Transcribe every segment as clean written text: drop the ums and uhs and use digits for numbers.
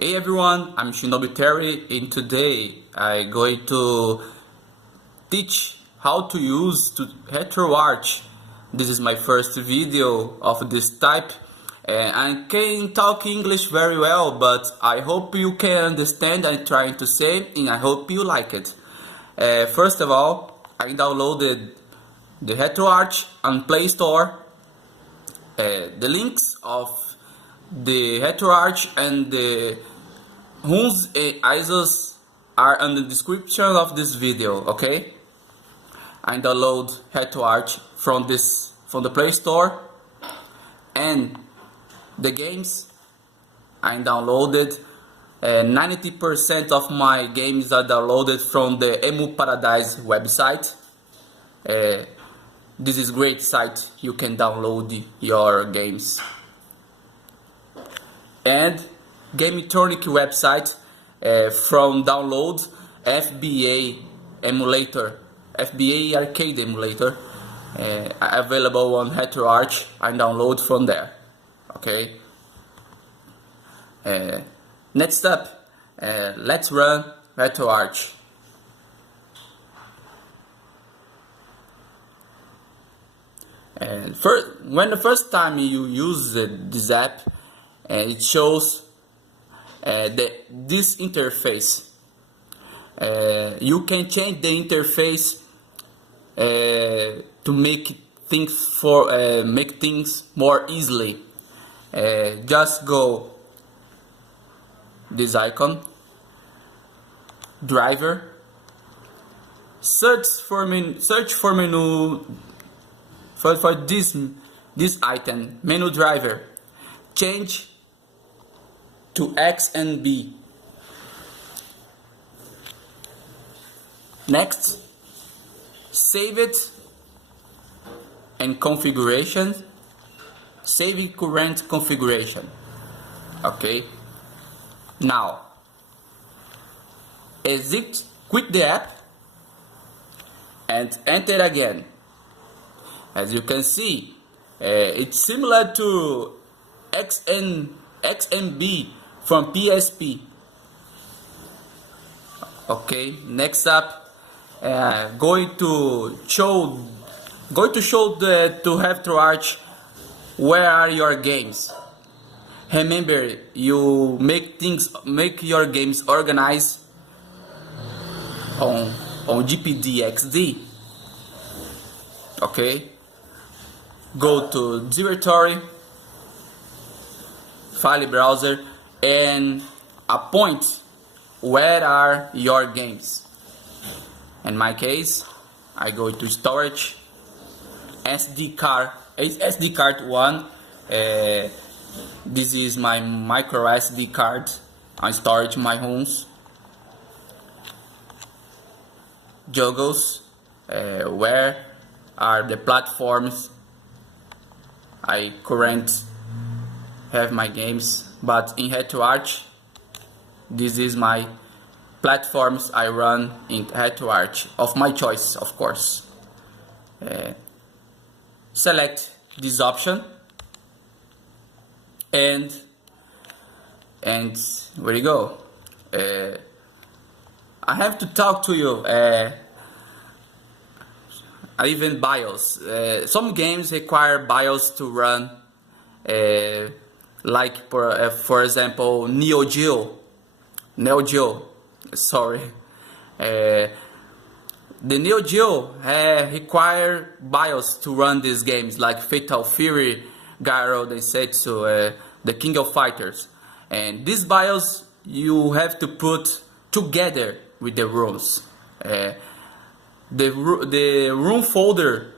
Hey everyone, I'm Shinobi Terry, and today I'm going to teach how to use Retroarch. This is my first video of this type, and I can't talk English very well, but I hope you can understand what I'm trying to say, and I hope you like it. First of all, I downloaded the Retroarch on Play Store. The links of the Retroarch and the ROMs and ISOs are in the description of this video, okay? I download Retroarch from the Play Store, and the games I downloaded. 90% of my games are downloaded from the Emu Paradise website. This is a great site. You can download your games. And Gametronic website from download FBA emulator, FBA arcade emulator, available on Retroarch. I download from there. Okay. Next up, let's run Retroarch. And when the first time you use this app, it shows this interface. You can change the interface to make things more easily. Just go this icon, driver, search for menu for this item, menu driver, change to X and B. Next, save it and configuration, save current configuration. Okay. Now, quit the app and enter again. As you can see, it's similar to XMB from PSP. Okay, next up, going to show to Retroarch where are your games. Remember, you make your games organized on GPD XD. Okay, go to directory, file browser, and appoint where are your games. In my case, I go to storage, SD card 1. This is my micro SD card. I storage my homes. Juggles, where are the platforms I currently have my games, but in Retroarch, this is my platforms I run in Retroarch of my choice, of course. Select this option, and where you go. I have to talk to you. Even BIOS. Some games require BIOS to run. Like for example, Neo Geo. Sorry. The Neo Geo require BIOS to run these games, like Fatal Fury, Gyro Densetsu, the King of Fighters. And this BIOS you have to put together with the ROMs. The ROM folder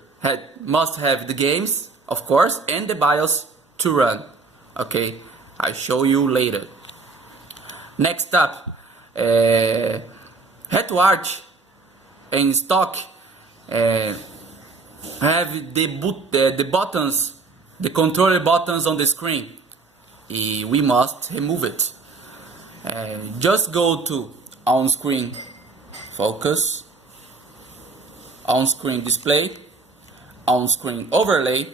must have the games, of course, and the BIOS to run. Okay, I'll show you later. Next up, Retroarch in stock have the buttons, the controller buttons on the screen. We must remove it. Just go to on-screen focus, on-screen display, on-screen overlay,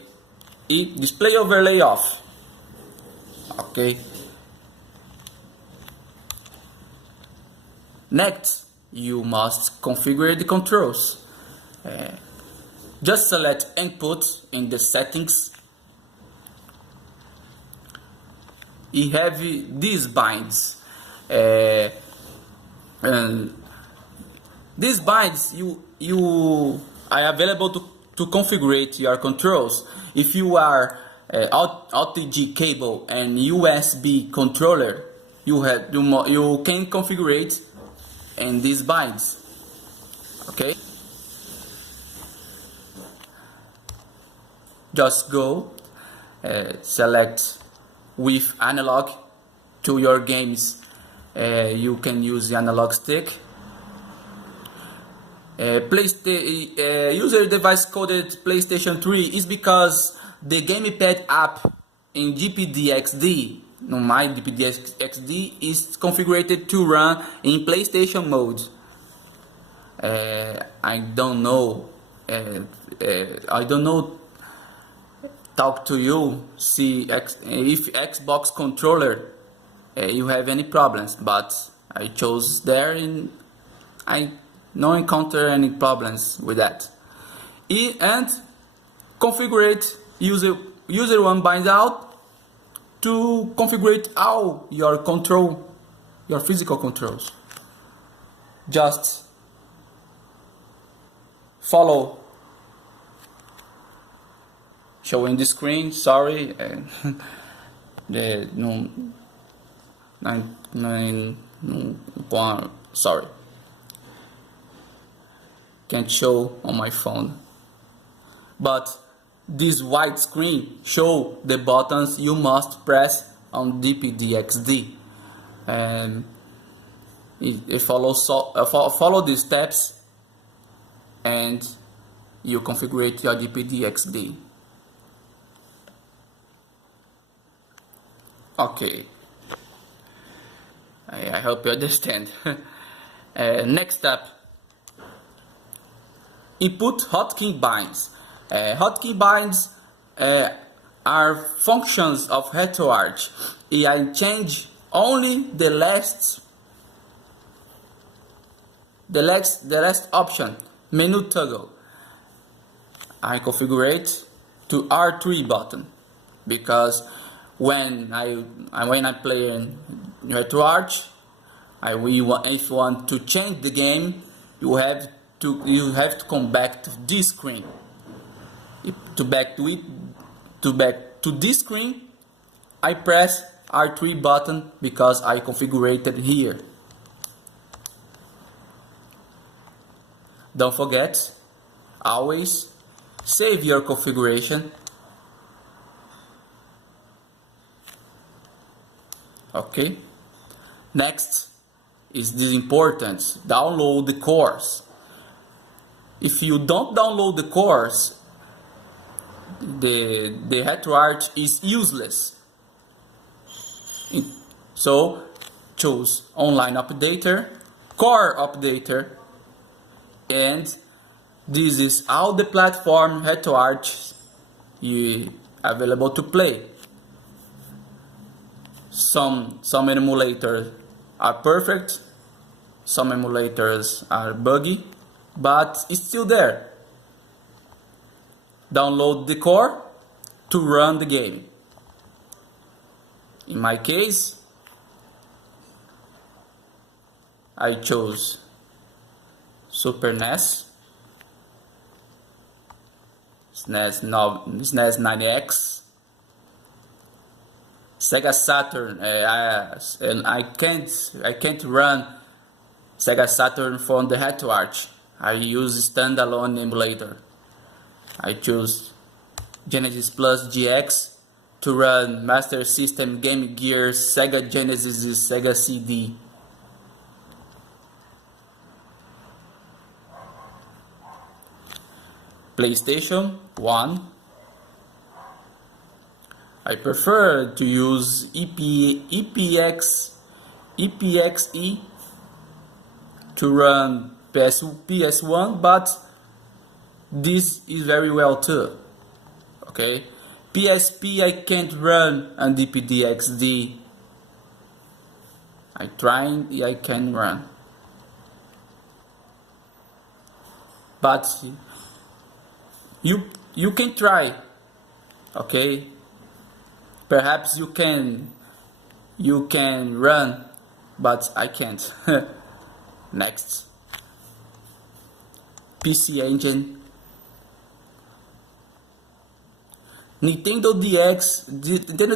display overlay off. Okay. Next, you must configure the controls. Just select Input in the settings. You have these binds. And these binds you are available to configure your controls. If you are OTG cable and USB controller, you can configure it in these binds. Okay. Just go select with analog to your games. You can use the analog stick. User device coded PlayStation 3 is because the gamepad app in GPD XD, no, my GPD XD is configured to run in PlayStation mode. I don't know. Talk to you, see if Xbox controller you have any problems, but I chose there and I no encounter any problems with that. And configure user one binds out to configure all your physical controls. Just follow showing the screen, sorry, sorry, can't show on my phone, but this white screen show the buttons you must press on DPDXD, and follow these steps and you configure your DPDXD. Okay, I hope you understand. Next step, input hotkey binds. Hotkey binds are functions of Retroarch. I change only the last option, menu toggle. I configure it to R3 button because when I play in Retroarch, if you want to change the game, you have to come back to this screen. To back to this screen, I press R3 button because I configured it here. Don't forget, always save your configuration. Okay. Next is this important, download the course. If you don't download the course, the Retroarch is useless. So choose online updater, core updater, and this is all the platform Retroarch available to play. Some emulators are perfect, some emulators are buggy, but it's still there. Download the core to run the game. In my case, I chose Super NES, SNES 90X, Sega Saturn, and I can't run Sega Saturn from the Retroarch. I use standalone emulator. I choose Genesis Plus GX to run Master System, Game Gear, Sega Genesis, Sega CD. PlayStation 1. I prefer to use EPXE to run PS1, but this is very well too. Okay, PSP I can't run on DPDXD. I can run. but you can try, okay? Perhaps you can run, but I can't. Next, PC Engine. Nintendo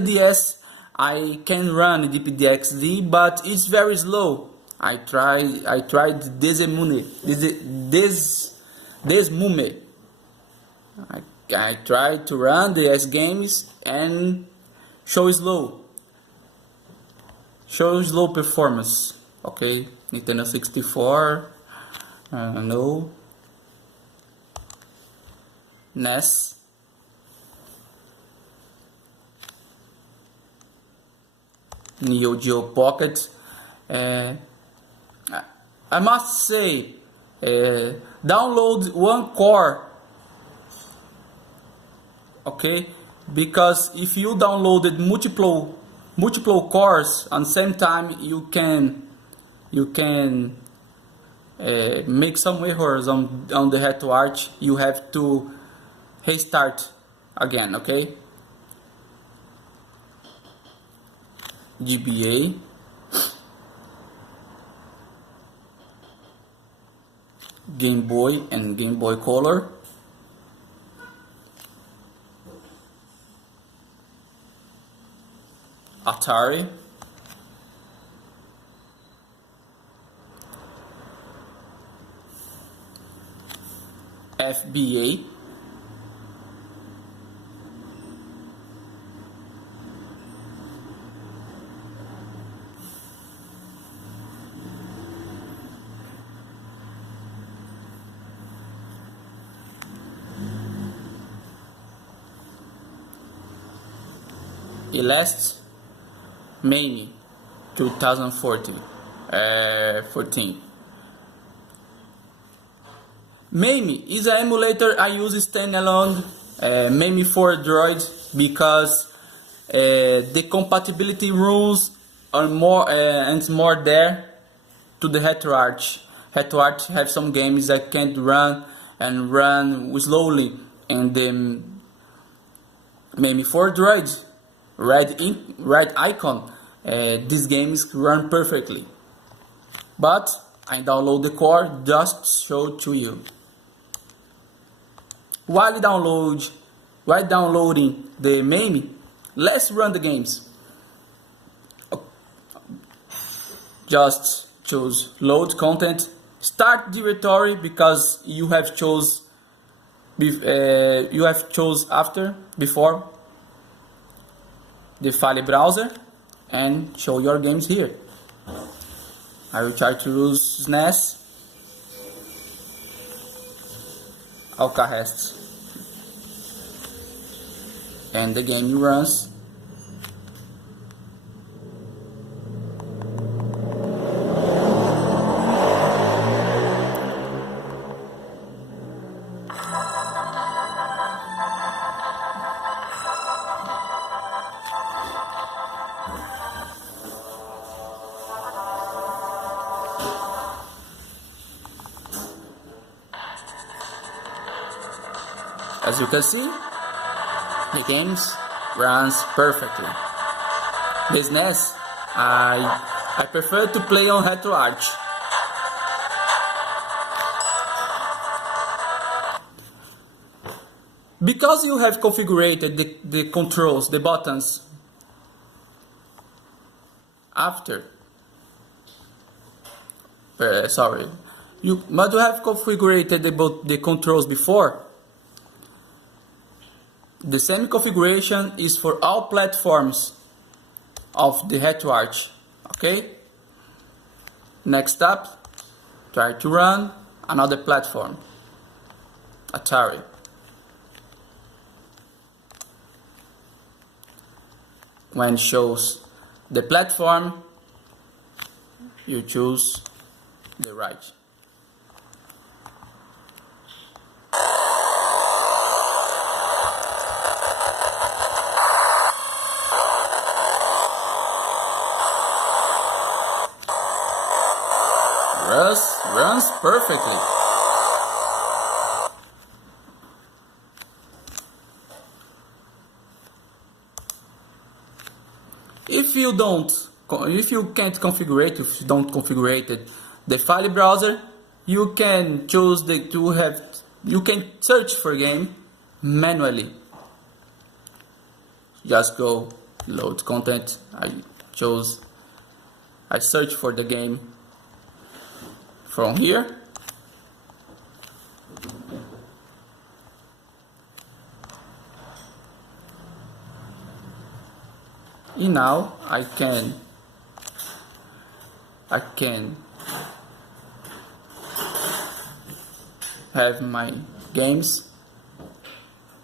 DS, I can run GPD, but it's very slow. I tried Desmume. I tried to run the S games and show slow performance. Okay, Nintendo 64, no. NES. Neo Geo Pocket. I must say, download one core, okay? Because if you downloaded multiple cores on the same time, you can make some errors on the Retroarch. You have to restart again, okay? GBA. Game Boy and Game Boy Color. Atari. FBA. Last May 2014. MAME is an emulator I use standalone, MAME for Android, because the compatibility rules are more there to the Retroarch. Retroarch have some games that can't run slowly, and the MAME for Android, red icon, these games run perfectly. But I download the core just to show to you. While downloading the MAME, let's run the games. Just choose load content, start directory, because you have chose before the file browser, and show your games here. I will try to use SNES. Alcahest. And the game runs. As you can see, the games runs perfectly. The SNES, I prefer to play on Retroarch. Because you have configured the controls, the buttons, after, but you have configured the controls before. The same configuration is for all platforms of the Retroarch, okay? Next up, try to run another platform, Atari. When it shows the platform, you choose the right. Runs perfectly. you can't configure it, if you don't configure it, the file browser, you can choose you can search for game manually. Just go load content. I search for the game from here. And now I can have my games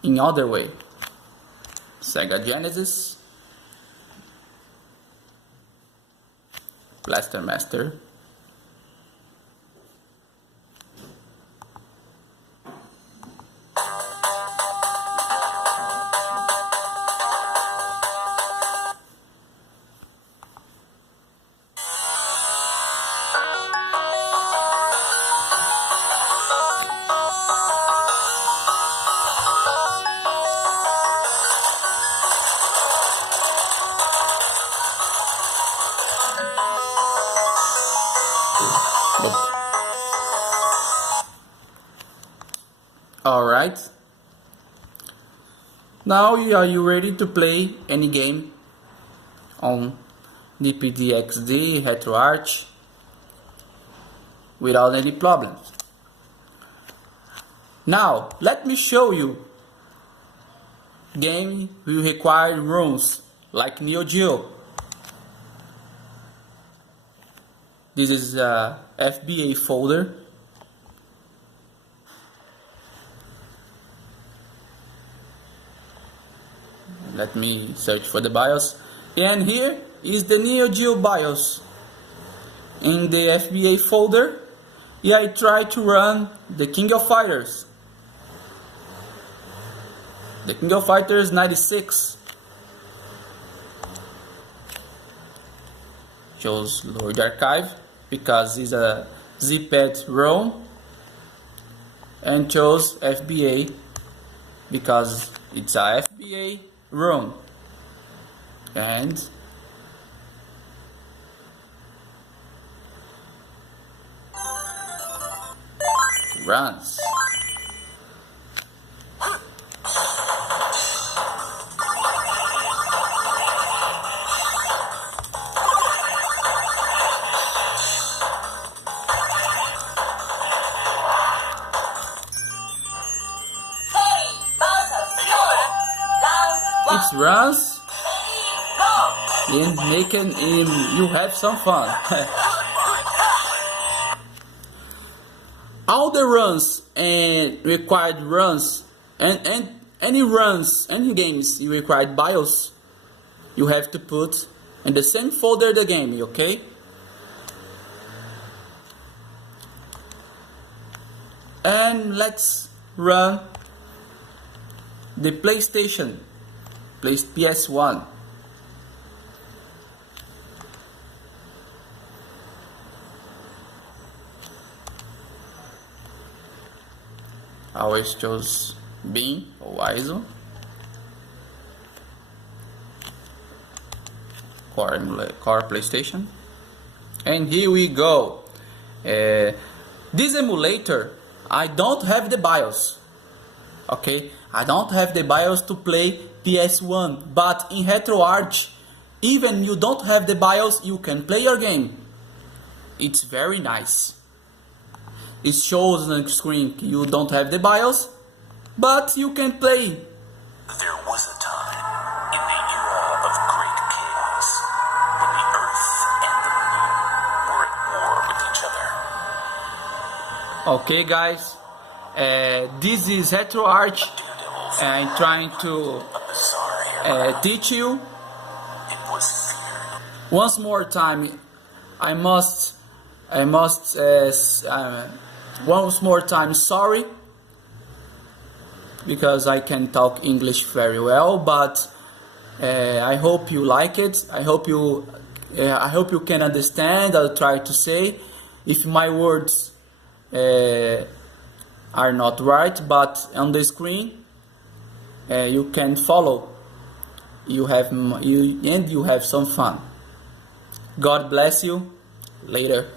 in other way. Sega Genesis, Blaster Master, Alright, now are you ready to play any game on GPD XD, Retroarch without any problems? Now let me show you game will require runs like Neo Geo. This is a FBA folder. Let me search for the BIOS, and here is the Neo Geo BIOS. In the FBA folder, I try to run the King of Fighters. The King of Fighters 96. Shows load archive because it's a zipped ROM, and chose FBA because it's a FBA ROM, and runs. It runs and making you have some fun. All the runs and required runs and any games you required BIOS, you have to put in the same folder the game, okay? And let's run the PlayStation. PS1. I always chose Bin or ISO. Core PlayStation. And here we go. This emulator, I don't have the BIOS. Okay, I don't have the BIOS to play PS1, but in Retroarch, even you don't have the BIOS, you can play your game. It's very nice. It shows on the screen you don't have the BIOS, but you can play. There was a time in the era of great chaos when the Earth and the Moon were at war with each other. Okay, guys, this is Retroarch. I'm trying to teach you. Once more time, I must once more time sorry, because I can talk English very well, but I hope you like it. I hope you can understand. I'll try to say if my words are not right, but on the screen you can follow. You have some fun. God bless you. Later.